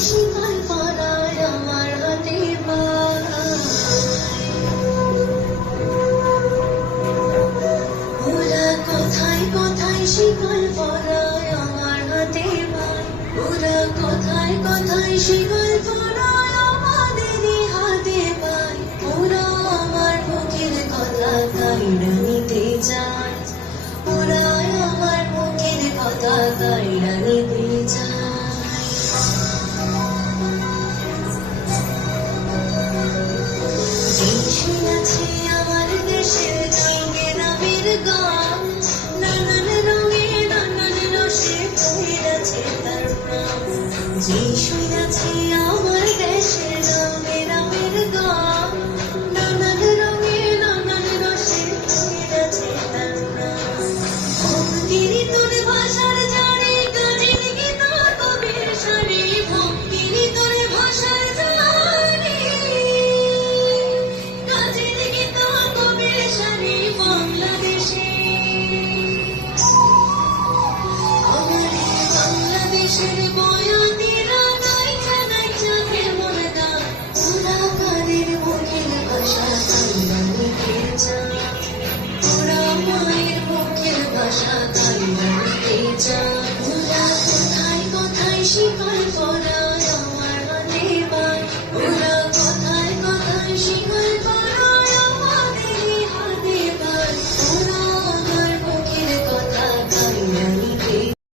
শিকল পরায় আমার হাতে পায়। ওরা কোথায় কোথায় শিকল পরায় আমার হাতে পায়। ওরা কোথায় কোথায় শিকল পরায় আমাদেরই হাতে পায়। ওরা আমার বুকের কথা কাইড়া নিতে চায়। ওরা আমার বুকের কথা কাইড়া নিতে চায়। শুনেছি আমার দেশের রঙে নামের গান, নানান রঙে নানান রসে ফুটেছে তার প্রাণ। যে শুনেছি আমার দেশের রঙে নামের গান, নানান রঙে নানান রসে ফুটেছে তার প্রাণ। ভক্তির তোর ভাষার জানে গানের গীতা কবির সারে, ভক্তির তোর ভাষার জানে গানের গীতা কবির সারে বাংলাদেশে। আমার বাংলাদেশের বয়াতিরা নাইচা নাইচা কেমন গান। ওরা গানের মুখের ভাষা কাইড়া নিতে চায়। ওরা মায়ের মুখের ভাষা কাইড়া নিতে চায়।